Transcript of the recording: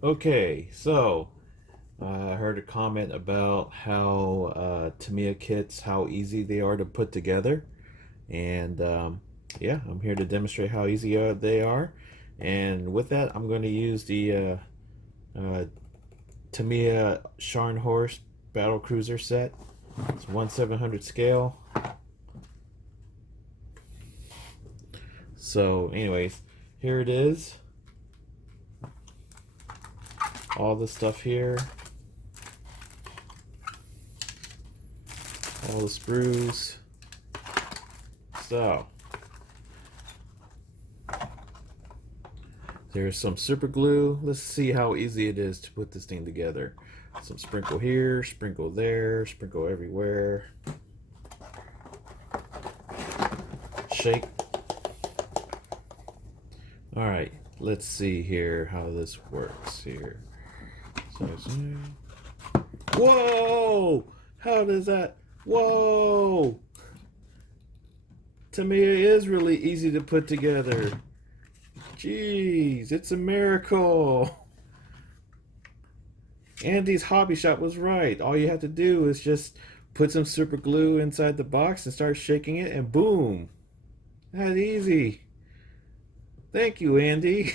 Okay, so I heard a comment about how Tamiya kits, how easy they are to put together, and yeah, I'm here to demonstrate how easy they are. And with that, I'm going to use the uh, Tamiya Scharnhorst Battle Cruiser set. It's 1/700 scale. So, anyways, here it is. All the stuff here, all the sprues. So, there's some super glue. Let's see how easy it is to put this thing together. Some sprinkle here, sprinkle there, sprinkle everywhere. Shake. Alright, let's see here how this works here. So, whoa! How does that? Whoa! Tamiya is really easy to put together. Jeez, it's a miracle. Andy's hobby shop was right. All you have to do is just put some super glue inside the box and start shaking it, and boom. That easy. Thank you, Andy.